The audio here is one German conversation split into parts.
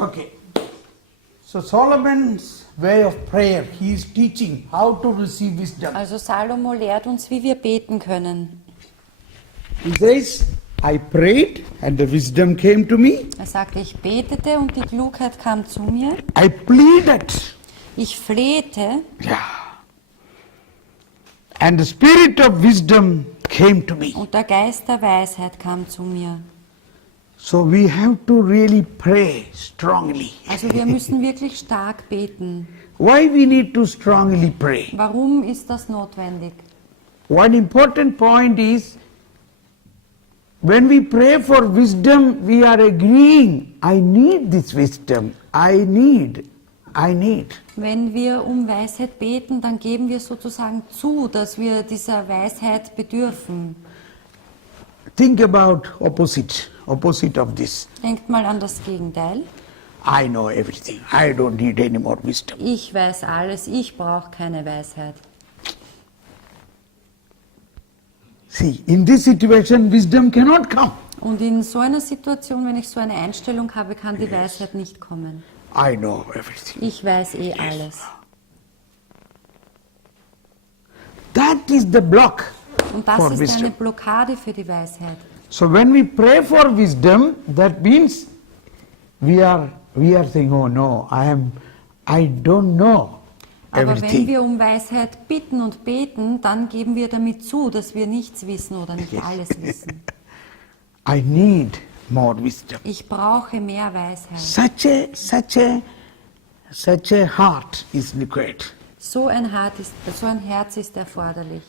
Okay. So Solomon's way of prayer, he is teaching how to receive wisdom. Also Salomo lehrt uns, wie wir beten können. He says, I prayed and the wisdom came to me. Er sagte, ich betete und die Klugheit kam zu mir. I pleaded. Ich flehte Yeah. And the spirit of wisdom came to me. und der Geist der Weisheit kam zu mir. So we have to really pray strongly. Also wir müssen wirklich stark beten. Why we need to strongly pray? Warum ist das notwendig? One important point is, when we pray for wisdom, we are agreeing, I need this wisdom, I need. Wenn wir um Weisheit beten, dann geben wir sozusagen zu, dass wir dieser Weisheit bedürfen. Think about opposite of this. Denkt mal an das Gegenteil. I know everything, I don't need any more wisdom. Ich weiß alles, ich brauche keine Weisheit. See, in this situation, wisdom cannot come. Und in so einer Situation, wenn ich so eine Einstellung habe, kann die Weisheit nicht kommen. I know everything. Ich weiß eh alles. That is the block Und das for ist eine wisdom. Blockade für die Weisheit. So when we pray for wisdom, that means we are saying, oh no, I don't know Aber wenn everything. wir um Weisheit bitten und beten, dann geben wir damit zu, dass wir nichts wissen oder nicht alles wissen. I need more wisdom. Ich brauche mehr Weisheit. Such a heart is required. So ein Herz ist erforderlich.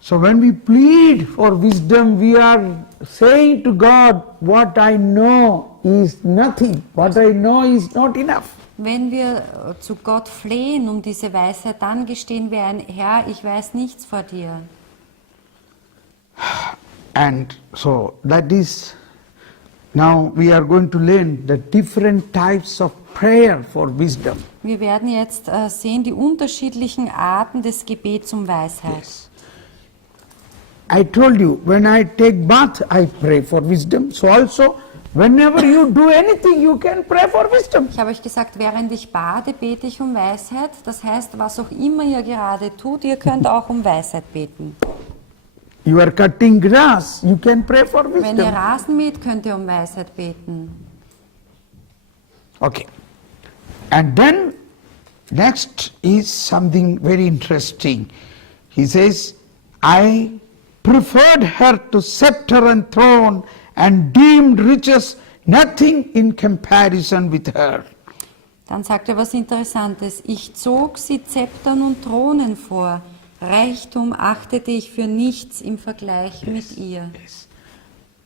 So when we plead for wisdom, we are saying to God, what I know is nothing. What I know is not enough. Wenn wir zu Gott flehen um diese Weisheit, dann gestehen wir ein Herr, ich weiß nichts vor dir. And so that is, now we are going to learn the different types of prayer for wisdom. Wir werden jetzt sehen die unterschiedlichen Arten des Gebets um Weisheit. I told you, when I take bath, I pray for wisdom. So also, whenever you do anything, you can pray for wisdom. Ich habe euch gesagt, während ich bade, bete ich um Weisheit. Das heißt, was auch immer ihr gerade tut, ihr könnt auch um Weisheit beten. You are cutting grass, you can pray for Wenn ihr wisdom. Rasen mäht, könnt ihr um Weisheit beten. Okay. And then, next is something very interesting. He says, I preferred her to scepter and throne and deemed riches nothing in comparison with her. Dann sagt er was Interessantes. Ich zog sie Zeptern und Thronen vor. Reichtum achtete ich für nichts im Vergleich mit ihr.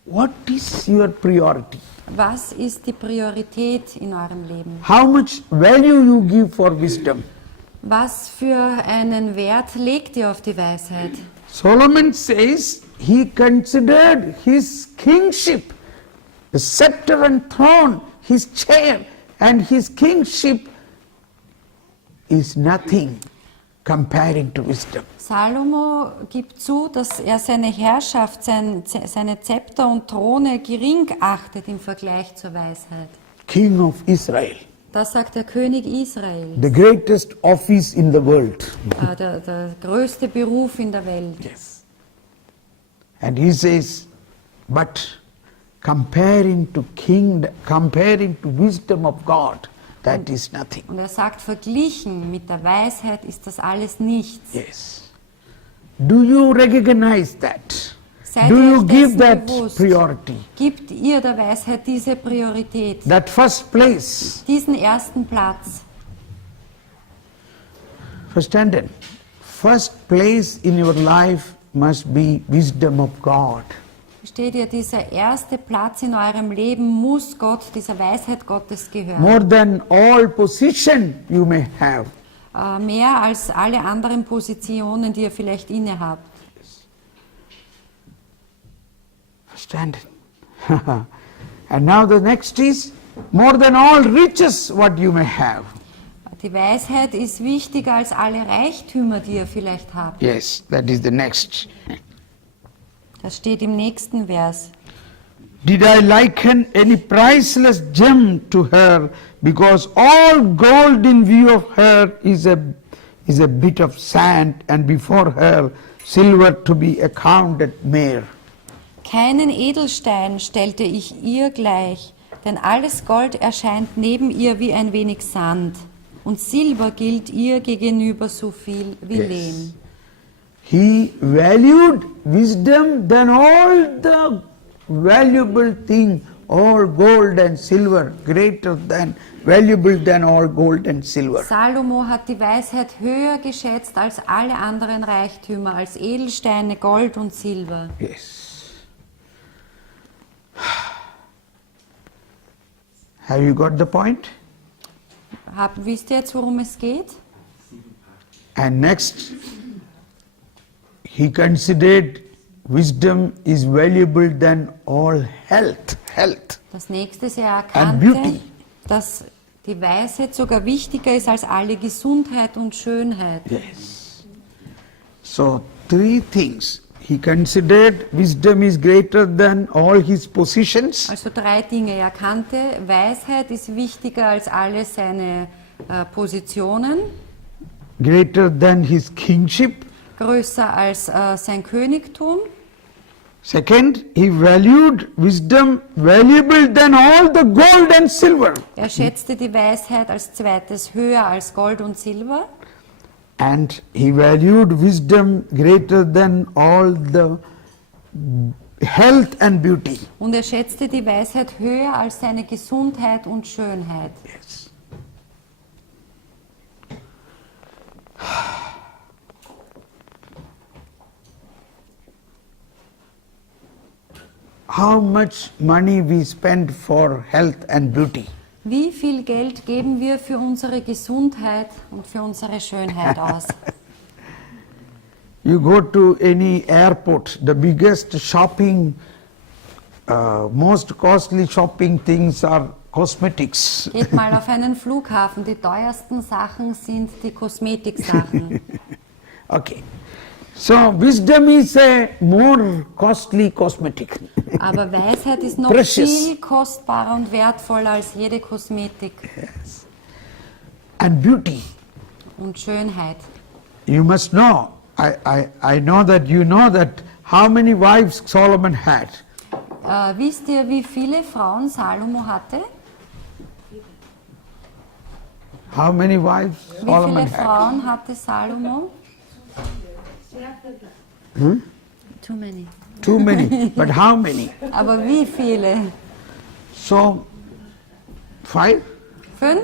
What is your priority? Was ist die Priorität in eurem Leben? How much value you give for wisdom? Was für einen Wert legt ihr auf die Weisheit? Solomon says he considered his kingship, the scepter and throne, his chair and his kingship is nothing comparing to wisdom. Salomo gibt zu, dass er seine Herrschaft, seine Zepter und Throne gering achtet im Vergleich zur Weisheit. King of Israel, Das sagt der König Israel, the greatest office in the world. der größte Beruf in der Welt. Yes. And he says, but comparing to wisdom of God, that is nothing. Und er sagt, verglichen mit der Weisheit ist das alles nichts. Yes. Do you recognize that? Seid Do ihr you euch give dessen that bewusst? priority? Gibt ihr der Weisheit diese Priorität, That first place. diesen ersten Platz? Verstanden? First place in your life must be wisdom of God. Versteht ihr, dieser erste Platz in eurem Leben muss Gott, dieser Weisheit Gottes gehören. More than all position you may have. Mehr als alle anderen Positionen, die ihr vielleicht innehabt. Verstanden? And now the next is more than all riches what you may have. Die Weisheit ist wichtiger als alle Reichtümer, die ihr vielleicht habt. Yes, that is the next. Das steht im nächsten Vers. did I liken any priceless gem to her, because all gold in view of her is a bit of sand, and before her silver to be accounted mere. Keinen Edelstein stellte ich ihr gleich, denn alles Gold erscheint neben ihr wie ein wenig Sand, und Silber gilt ihr gegenüber so viel wie Lehm. He valued wisdom than all the valuable thing, all gold and silver, greater than, valuable than all gold and silver. Salomo hat die Weisheit höher geschätzt als alle anderen Reichtümer, als Edelsteine, Gold und Silber. Yes. Have you got the point? Wisst ihr jetzt, worum es geht? And next, he considered wisdom is valuable than all health. Das nächste, er And erkannte, beauty. dass die Weisheit sogar wichtiger ist als alle Gesundheit und Schönheit. Yes. So, three things. He considered wisdom is greater than all his possessions. Also 3 Dinge. Er erkannte, Weisheit ist wichtiger als alle seine Positionen, Greater than his kingship. größer als sein Königtum. Second, he valued wisdom valuable than all the gold and silver. Er schätzte die Weisheit als zweites höher als Gold und Silber. And he valued wisdom greater than all the health and beauty. Und er schätzte die Weisheit höher als seine Gesundheit und Schönheit. Yes. How much money we spend for health and beauty? Wie viel Geld geben wir für unsere Gesundheit und für unsere Schönheit aus? You go to any airport, the biggest shopping, most costly shopping things are cosmetics. Geht mal auf einen Flughafen, die teuersten Sachen sind die Kosmetiksachen. Okay. So wisdom is a more costly cosmetic. Aber Weisheit ist noch Precious. viel kostbarer und wertvoller als jede Kosmetik. And beauty. Und Schönheit. You must know, I know that you know that how many wives Solomon had. Wisst ihr, wie viele Frauen Salomo hatte? How many wives Wie Solomon viele had? Frauen hatte Salomo? Too many. Too many. But how many? Aber wie viele? So, 5? 5?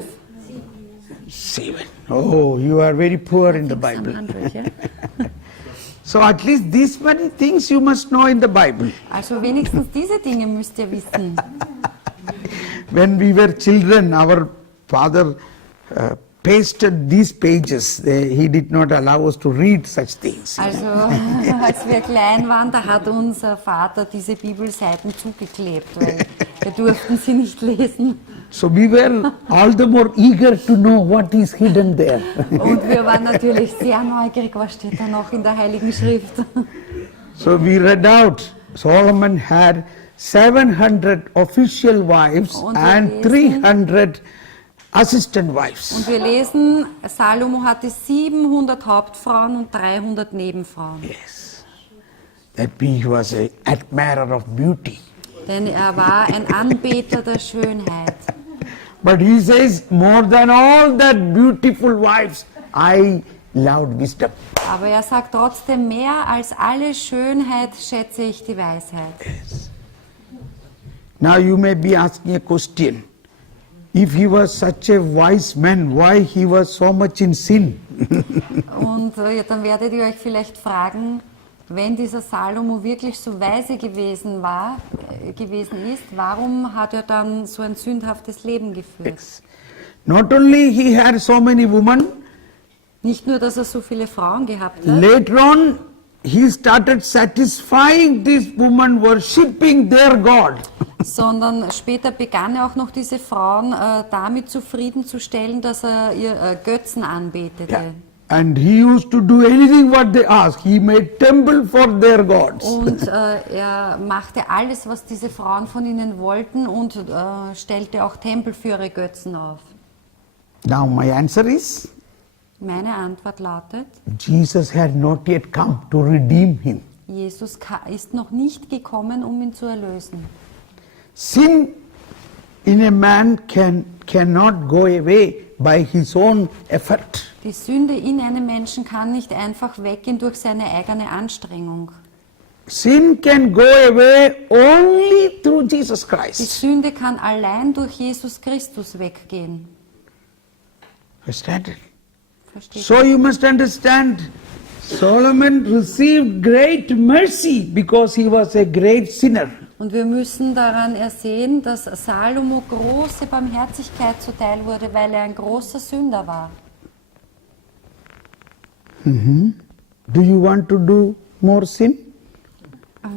7. Oh, you are very poor in the Some Bible. 100, ja? So at least these many things you must know in the Bible. Also wenigstens diese Dinge müsst ihr wissen. When we were children, our father pasted these pages. He did not allow us to read such things. Also als wir klein waren, da hat unser Vater diese Bibelseiten zugeklebt, weil wir durften sie nicht lesen. So we were all the more eager to know what is hidden there. Und wir waren natürlich sehr neugierig, was steht da noch in der Heiligen Schrift. So we read out. Solomon had 700 official wives Und wir and lesen- 300 assistant wives. Und wir lesen, Salomo hatte 700 Hauptfrauen und 300 Nebenfrauen. Yes. That he was an admirer of beauty. Denn er war ein Anbeter der Schönheit. But he says, more than all that beautiful wives, I loved wisdom. Aber er sagt trotzdem, mehr als alle Schönheit schätze ich die Weisheit. Now you may be asking a question. If he was such a wise man, why he was so much in sin? Und dann werdet ihr euch vielleicht fragen, wenn dieser Salomo wirklich so weise gewesen ist, warum hat er dann so ein sündhaftes Leben geführt? Not only he had so many women, Nicht nur, dass er so viele Frauen gehabt hat, later on he started satisfying these women worshipping their God. sondern später begann er auch noch diese Frauen damit zufriedenzustellen, dass er ihr Götzen anbetete. Yeah. And he used to do anything what they asked. He made temple for their gods. Und er machte alles, was diese Frauen von ihnen wollten und stellte auch Tempel für ihre Götzen auf. Now my answer is, Meine Antwort lautet, Jesus had not yet come to redeem him. Jesus ist noch nicht gekommen, um ihn zu erlösen. Sin in a man cannot go away by his own effort. Die Sünde in einem Menschen kann nicht einfach weggehen durch seine eigene Anstrengung. Sin can go away only through Jesus Die Christ. Sünde kann allein durch Jesus Christus weggehen. Understand it? Versteht So you must understand, Solomon received great mercy because he was a great sinner. Und wir müssen daran ersehen, dass Salomo große Barmherzigkeit zuteil wurde, weil er ein großer Sünder war. Do you want to do more sin?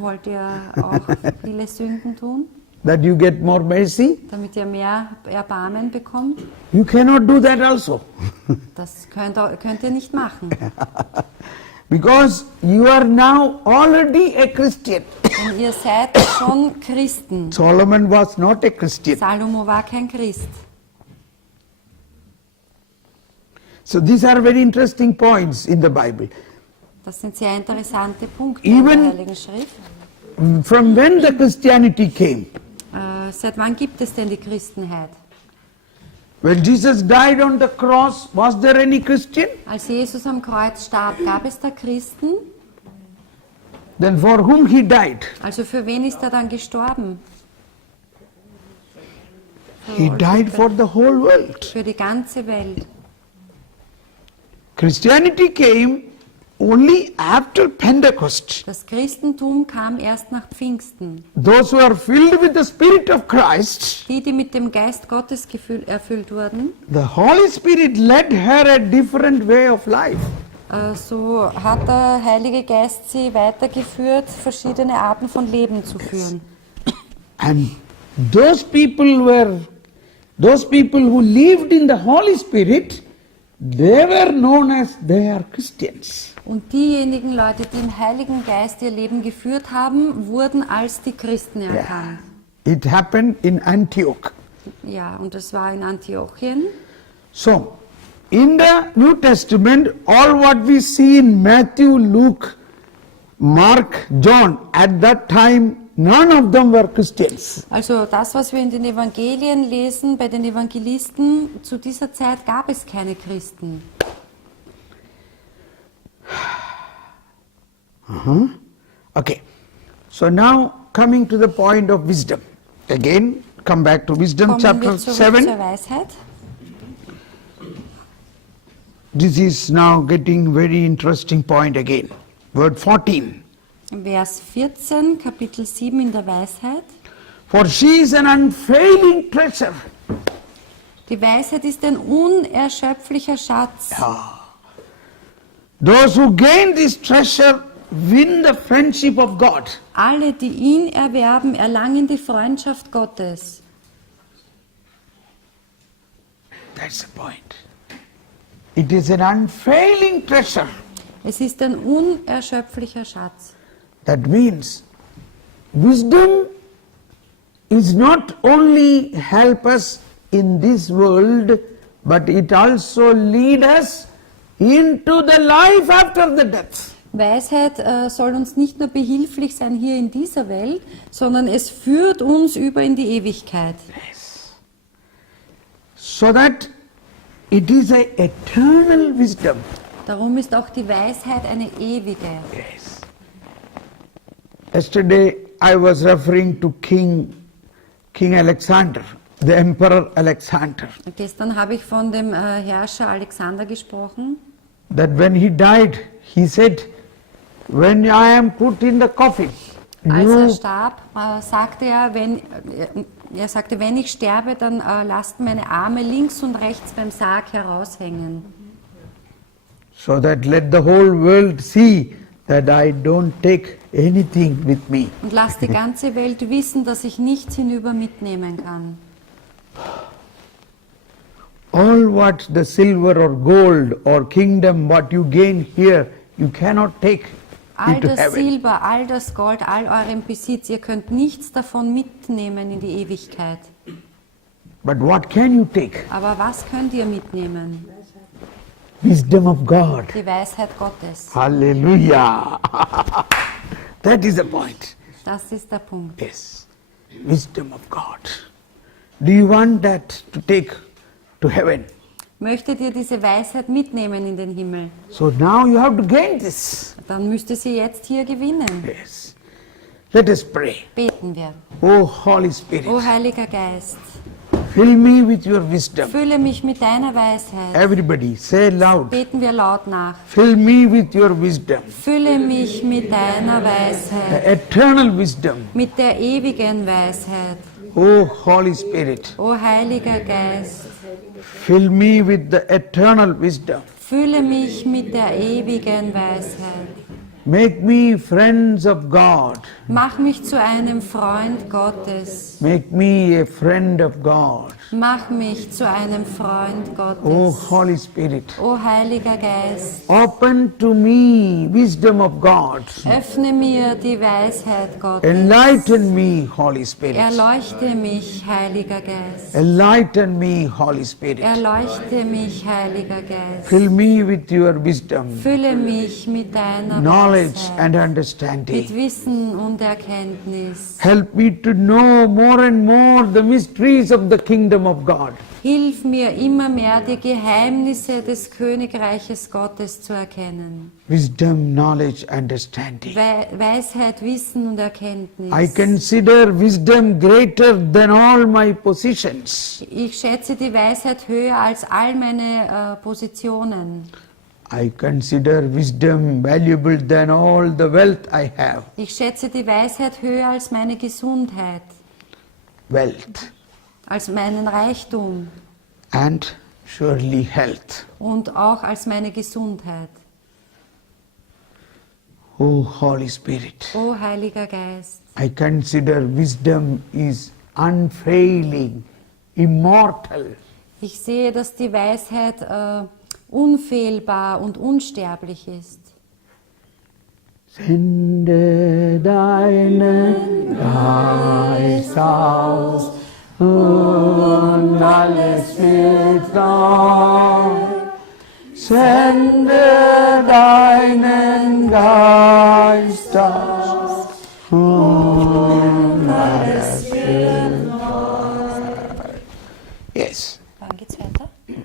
Wollt ihr auch viele Sünden tun, That you get more mercy? damit ihr mehr Erbarmen bekommt? You cannot do that also. Das könnt ihr nicht machen. Because you are now already a Christian. Denn ihr seid schon Christen. Solomon was not a Christian. Salomo war kein Christ. So these are very interesting points in the Bible. Das sind sehr interessante Punkte in der Even- Heiligen Schrift. From when the Christianity came, Seit wann gibt es denn die Christenheit? when Jesus died on the cross, was there any Christian? Als Jesus am Kreuz starb, gab es da Christen? Then for whom he died? Also für wen ist er dann gestorben? He died for the whole world. Für die ganze Welt. Christianity came only after Pentecost. Das Christentum kam erst nach Pfingsten. Those who are filled with the Spirit of Christ, Die mit dem Geist Gottes erfüllt wurden, the Holy Spirit led her a different way of life. so hat der Heilige Geist sie weitergeführt, verschiedene Arten von Leben zu führen. And those people who lived in the Holy Spirit, they were known as they are Christians. Und diejenigen Leute, die im Heiligen Geist ihr Leben geführt haben, wurden als die Christen erkannt. It happened in Antioch. Ja, und das war in Antiochien. So, in the New Testament, all what we see in Matthew, Luke, Mark, John, at that time, none of them were Christians. Also das, was wir in den Evangelien lesen, bei den Evangelisten, zu dieser Zeit gab es keine Christen. Okay, so now coming to the point of wisdom. Again, come back to wisdom, Kommen chapter wir zurück 7. zur Weisheit. This is now getting very interesting point again. Word 14. Vers 14, Kapitel 7 in der Weisheit. For she is an unfailing treasure. Die Weisheit ist ein unerschöpflicher Schatz. Those who gain this treasure win the friendship of God. Alle, die ihn erwerben, erlangen die Freundschaft Gottes. That's the point. It is an unfailing treasure. Es ist ein unerschöpflicher Schatz. That means wisdom is not only help us in this world, but it also lead us into the life after the death. Weisheit soll uns nicht nur behilflich sein hier in dieser Welt, sondern es führt uns über in die Ewigkeit. So that it is a eternal wisdom. Darum ist auch die Weisheit eine ewige. Yes. Yesterday I was referring to King Alexander, the Emperor Alexander, Gestern habe ich von dem Herrscher Alexander gesprochen. that when he died, he said, when I am put in the coffin, Als er you, starb, sagte er, wenn ich sterbe, dann lasst meine Arme links und rechts beim Sarg heraushängen. so that let the whole world see that I don't take anything with me. Und lasst die ganze Welt wissen, dass ich nichts hinüber mitnehmen kann. All what the silver or gold or kingdom, what you gain here, you cannot take All into das heaven. Silber, all das Gold, all euren Besitz, ihr könnt nichts davon mitnehmen in die Ewigkeit. But what can you take? Aber was könnt ihr mitnehmen? Wisdom of God. Die Weisheit Gottes. Hallelujah. That is the point. Das ist der Punkt. Yes. Wisdom of God. Do you want that to take to heaven? Möchtet ihr diese Weisheit mitnehmen in den Himmel? So now you have to gain this. Dann müsst ihr sie jetzt hier gewinnen. Yes. Let us pray. Beten wir. Oh Holy Spirit, O Heiliger Geist, fill me with your wisdom. fülle mich mit deiner Weisheit. Everybody, say loud. Beten wir laut nach. Fill me with your wisdom. Fülle mich mit deiner The Weisheit, eternal wisdom. mit der ewigen Weisheit. Oh Holy Spirit, O Heiliger Geist, fill me with the eternal wisdom. fülle mich mit der ewigen Weisheit. Make me friends of God. Mach mich zu einem Freund Gottes. Make me a friend of God. Mach mich zu einem Freund Oh Gottes. Holy Spirit, O Heiliger Geist, open to me wisdom of God. öffne mir die Weisheit Gottes. Enlighten me, Holy Spirit. Erleuchte mich, Heiliger Geist. Enlighten me, Holy Spirit. Erleuchte mich, Heiliger Geist. Fill me with your wisdom, Fülle mich mit deiner knowledge and Weisheit, understanding. mit Wissen und Erkenntnis. Help me to know more and more the mysteries of the kingdom of God. Hilf mir immer mehr, die Geheimnisse des Königreiches Gottes zu erkennen. Wisdom, knowledge, understanding. Weisheit, Wissen und Erkenntnis. I consider wisdom greater than all my possessions. Ich schätze die Weisheit höher als all meine Positionen. I consider wisdom valuable than all the wealth I have. Ich schätze die Weisheit höher als meine Gesundheit, Wealth als meinen Reichtum and surely health. und auch als meine Gesundheit. Oh Holy Spirit, O Heiliger Geist, I consider wisdom is unfailing, immortal. ich sehe, dass die Weisheit unfehlbar und unsterblich ist. Sende deinen Geist aus und alles wird neu. Sende